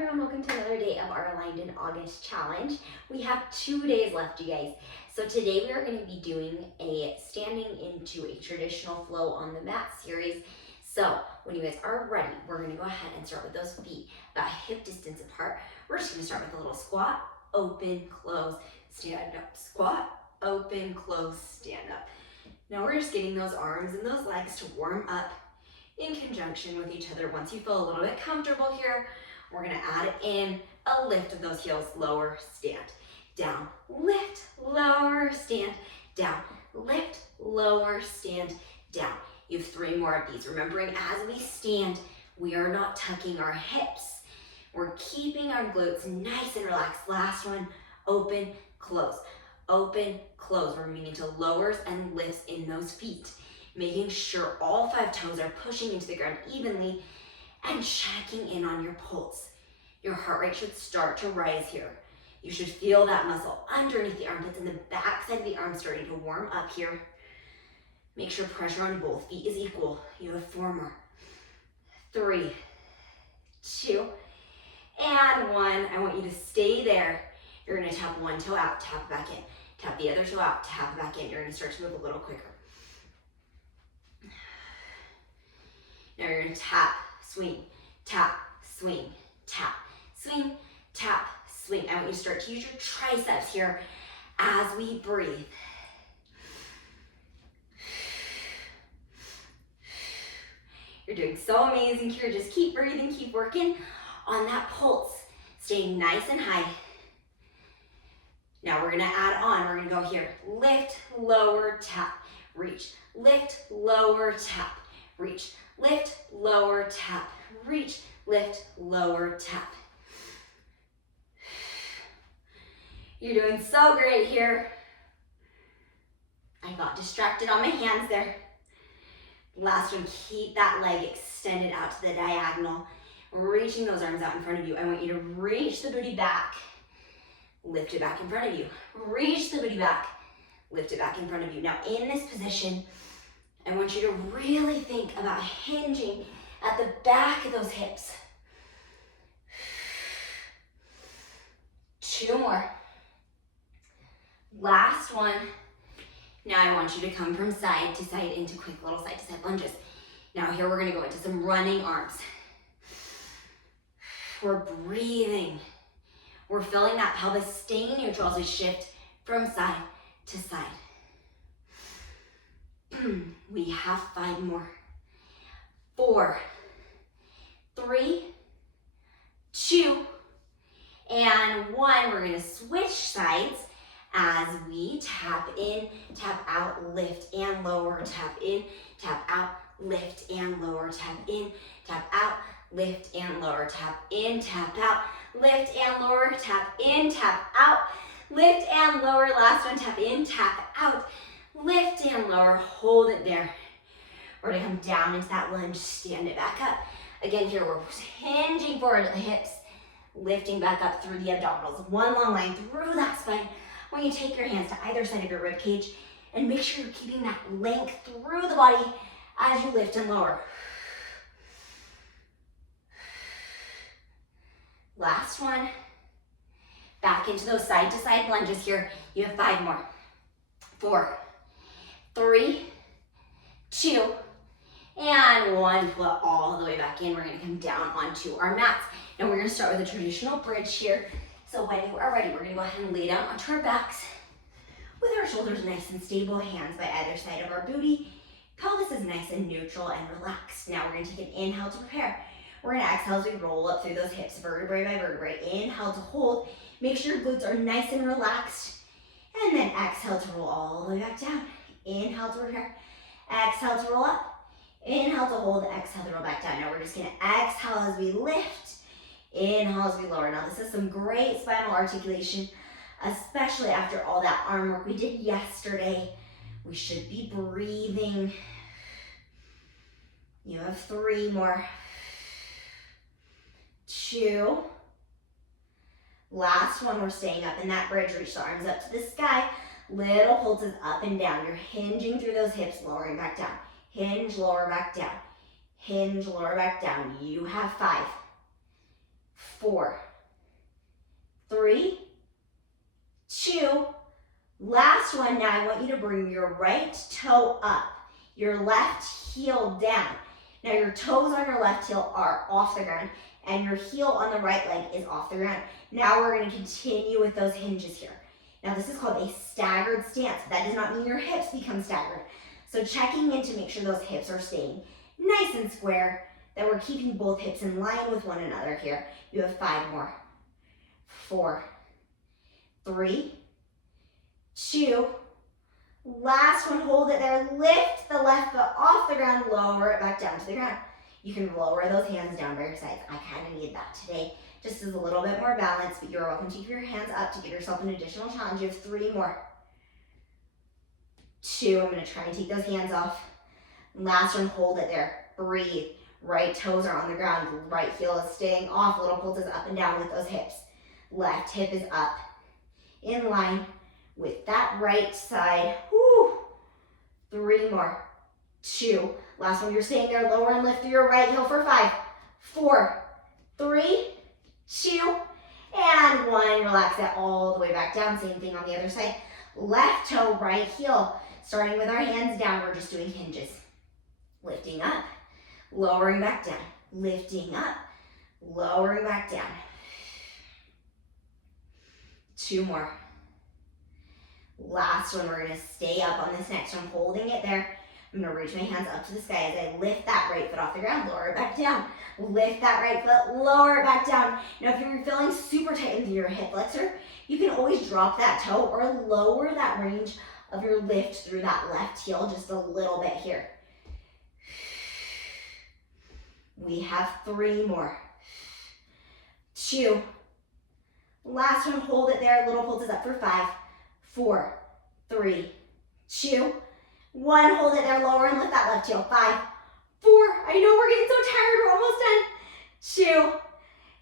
everyone, welcome to another day of our Aligned in August challenge. We have 2 days left, you guys. So today we are going to be doing a standing into a traditional flow on the mat series. So when you guys are ready, we're going to go ahead and start with those feet about hip distance apart. We're just going to start with a little squat, open, close, stand up, squat, open, close, stand up. Now we're just getting those arms and those legs to warm up in conjunction with each other. Once you feel a little bit comfortable here, we're gonna add in a lift of those heels, lower, stand, down, lift, lower, stand, down, lift, lower, stand, down. You have 3 more of these. Remembering as we stand, we are not tucking our hips. We're keeping our glutes nice and relaxed. Last one, open, close, open, close. We're moving into lowers and lifts in those feet, making sure all 5 toes are pushing into the ground evenly and checking in on your pulse. Your heart rate should start to rise here. You should feel that muscle underneath the armpits and the back side of the arms starting to warm up here. Make sure pressure on both feet is equal. You have 4 more. 3, 2, and 1. I want you to stay there. You're gonna tap one toe out, tap it back in. Tap the other toe out, tap it back in. You're gonna start to move a little quicker. Now you're gonna tap, swing, tap, swing, tap, swing, tap, swing. I want you to start to use your triceps here as we breathe. You're doing so amazing here. Just keep breathing, keep working on that pulse. Staying nice and high. Now we're gonna add on, we're gonna go here. Lift, lower, tap, reach. Lift, lower, tap, reach. Lift, lower, tap, reach. Lift, lower, tap. You're doing so great here. I got distracted on my hands there. Last one, keep that leg extended out to the diagonal, reaching those arms out in front of you. I want you to reach the booty back, lift it back in front of you. Reach the booty back, lift it back in front of you. Now in this position, I want you to really think about hinging at the back of those hips. 2 more. Last one. Now I want you to come from side to side into quick little side to side lunges. Now here we're gonna go into some running arms. We're breathing. We're feeling that pelvis staying neutral as we shift from side to side. We have 5 more. 4, 3, 2, and 1. We're gonna switch sides as we tap in, tap out, lift and lower, tap in, tap out, lift and lower, tap in, tap out, lift and lower, tap in, tap out, lift and lower, tap in, tap out, lift and lower. Last one, tap in, tap out, lift and lower. Hold it there. We're gonna come down into that lunge, stand it back up. Again, here we're hinging forward at the hips, lifting back up through the abdominals. One long line through that spine. When you take your hands to either side of your rib cage and make sure you're keeping that length through the body as you lift and lower. Last one. Back into those side to side lunges here. You have 5 more. 4, 3, 2, and 1. Pull it all the way back in. We're gonna come down onto our mats. And we're gonna start with a traditional bridge here. So when you are ready, we're gonna go ahead and lay down onto our backs with our shoulders nice and stable, hands by either side of our booty. Pelvis is nice and neutral and relaxed. Now we're gonna take an inhale to prepare. We're gonna exhale as we roll up through those hips, vertebrae by vertebrae. Inhale to hold. Make sure your glutes are nice and relaxed. And then exhale to roll all the way back down. Inhale to prepare. Exhale to roll up. Inhale to hold. Exhale to roll back down. Now we're just gonna exhale as we lift. Inhale as we lower. Now this is some great spinal articulation, especially after all that arm work we did yesterday. We should be breathing. You have 3 more. 2. Last one, we're staying up in that bridge. Reach the arms up to the sky. Little pulses up and down. You're hinging through those hips, lowering back down. Hinge, lower back down. Hinge, lower back down. You have 5, 4, 3, 2, last one. Now I want you to bring your right toe up, your left heel down. Now your toes on your left heel are off the ground and your heel on the right leg is off the ground. Now we're going to continue with those hinges here. Now this is called a staggered stance. That does not mean your hips become staggered. So checking in to make sure those hips are staying nice and square, that we're keeping both hips in line with one another here. You have 5 more. 4, 3, 2, last one, hold it there. Lift the left foot off the ground, lower it back down to the ground. You can lower those hands down by your sides. I kind of need that today, just as a little bit more balance, but you're welcome to keep your hands up to give yourself an additional challenge. You have 3 more. 2, I'm going to try and take those hands off. Last one, hold it there. Breathe. Right toes are on the ground. Right heel is staying off. Little pulses up and down with those hips. Left hip is up. In line with that right side. Woo. 3 more. 2. Last one, you're staying there. Lower and lift through your right heel for 5, 4, 3, 2, and 1. Relax that all the way back down. Same thing on the other side. Left toe, right heel. Starting with our hands down, we're just doing hinges. Lifting up, lowering back down. Lifting up, lowering back down. 2 more. Last one, we're going to stay up on this next one, holding it there. I'm going to reach my hands up to the sky as I lift that right foot off the ground, lower it back down. Lift that right foot, lower it back down. Now, if you're feeling super tight into your hip flexor, you can always drop that toe or lower that range of your lift through that left heel just a little bit here. We have 3 more. 2. Last one, hold it there. Little pulses up for 5, 4, 3, 2, 1. Hold it there. Lower and lift that left heel. 5, 4. I know we're getting so tired. We're almost done.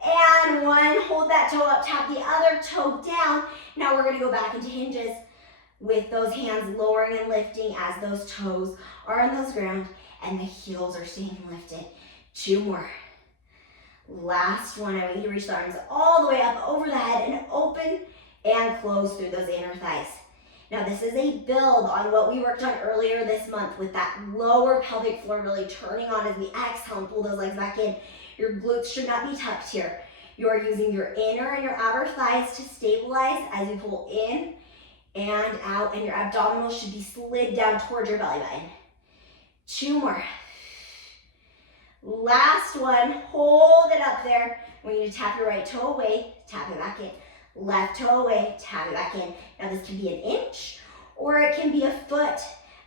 2 and 1. Hold that toe up. Tap the other toe down. Now we're going to go back into hinges with those hands lowering and lifting as those toes are on those ground and the heels are staying lifted. 2 more. Last one, I want you to reach the arms all the way up over the head and open and close through those inner thighs. Now this is a build on what we worked on earlier this month with that lower pelvic floor really turning on as we exhale and pull those legs back in. Your glutes should not be tucked here. You are using your inner and your outer thighs to stabilize as you pull in and out, and your abdominals should be slid down towards your belly button. 2 more. Last one, hold it up there. I want you to tap your right toe away, tap it back in. Left toe away, tap it back in. Now this can be an inch or it can be a foot,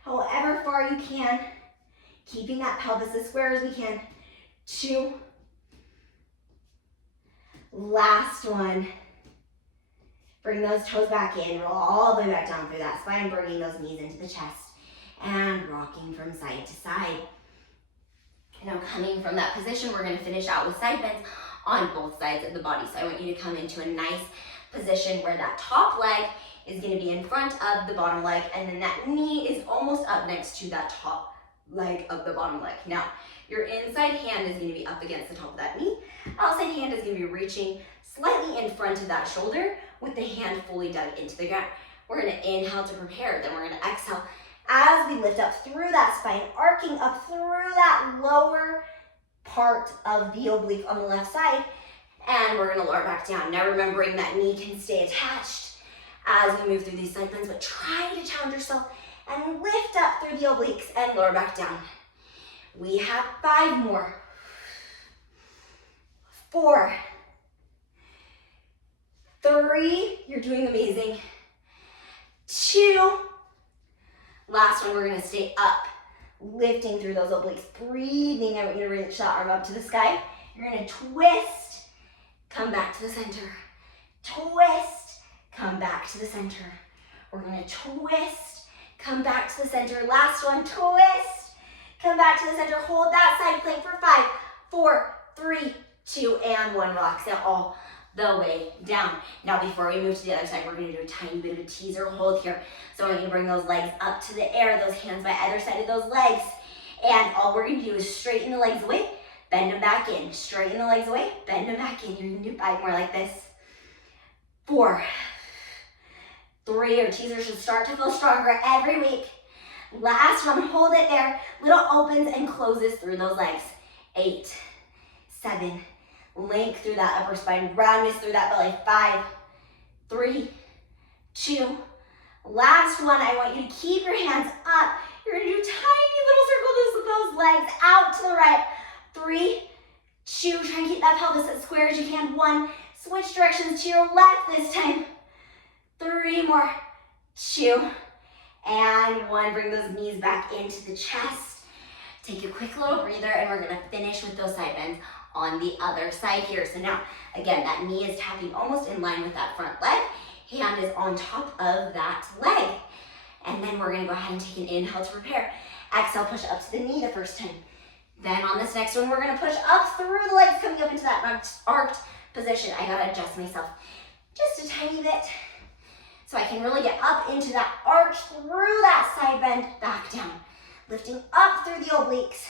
however far you can, keeping that pelvis as square as we can. 2. Last one. Bring those toes back in, roll all the way back down through that spine, bringing those knees into the chest and rocking from side to side. Now coming from that position, we're going to finish out with side bends on both sides of the body. So I want you to come into a nice position where that top leg is going to be in front of the bottom leg, and then that knee is almost up next to that top leg of the bottom leg. Now, your inside hand is going to be up against the top of that knee. Outside hand is going to be reaching slightly in front of that shoulder with the hand fully dug into the ground. We're going to inhale to prepare, then we're going to exhale as we lift up through that spine, arcing up through that lower part of the oblique on the left side, and we're going to lower back down. Now remembering that knee can stay attached as we move through these side bends, but try to challenge yourself and lift up through the obliques and lower back down. We have 5 more. 4, 3, you're doing amazing. 2, last one, we're going to stay up, lifting through those obliques, breathing. I want you to reach that arm up to the sky. You're going to twist, come back to the center. Twist, come back to the center. We're going to twist, come back to the center. Last one, twist, come back to the center. Hold that side plank for 5, 4, 3, 2, and 1. Relax it all the way down. Now before we move to the other side, we're going to do a tiny bit of a teaser hold here. So I want you to bring those legs up to the air, those hands by either side of those legs. And all we're going to do is straighten the legs away, bend them back in. Straighten the legs away, bend them back in. You're gonna do 5 more like this. 4, 3, your teasers should start to feel stronger every week. Last one, hold it there. Little opens and closes through those legs. 8, 7, length through that upper spine, roundness through that belly. 5, 3, 2, last one. I want you to keep your hands up. You're gonna do tiny little circles with those legs out to the right. 3, 2, try and keep that pelvis as square as you can. 1, switch directions to your left this time. 3 more, 2, and 1. Bring those knees back into the chest. Take a quick little breather, and we're gonna finish with those side bends on the other side here. So now, again, that knee is tapping almost in line with that front leg. Hand is on top of that leg. And then we're gonna go ahead and take an inhale to prepare. Exhale, push up to the knee the first time. Then on this next one, we're gonna push up through the legs, coming up into that arched position. I gotta adjust myself just a tiny bit so I can really get up into that arch, through that side bend, back down. Lifting up through the obliques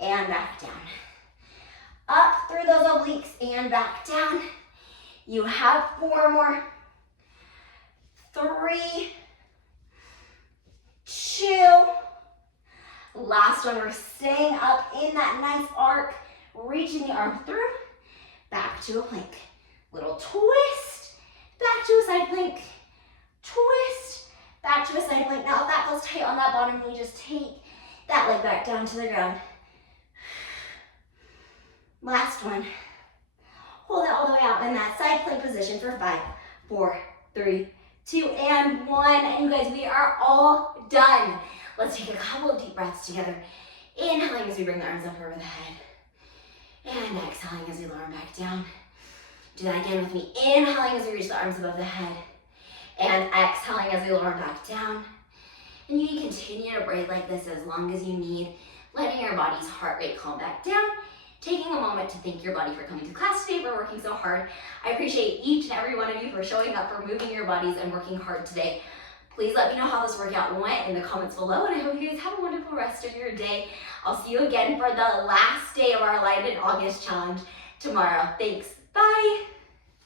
and back down. Up through those obliques and back down. You have 4 more. 3, 2. Last one, we're staying up in that nice arc, reaching the arm through, back to a plank. Little twist, back to a side plank. Twist, back to a side plank. Now if that feels tight on that bottom knee, just take that leg back down to the ground. Last one. Hold it all the way out in that side plank position for 5, 4, 3, 2, and 1. And you guys, we are all done. Let's take a couple of deep breaths together. Inhaling as we bring the arms up over the head. And exhaling as we lower them back down. Do that again with me. Inhaling as we reach the arms above the head. And exhaling as we lower them back down. And you can continue to breathe like this as long as you need, letting your body's heart rate calm back down. Taking a moment to thank your body for coming to class today, for working so hard. I appreciate each and every one of you for showing up, for moving your bodies and working hard today. Please let me know how this workout went in the comments below, and I hope you guys have a wonderful rest of your day. I'll see you again for the last day of our Aligned in August challenge tomorrow. Thanks. Bye.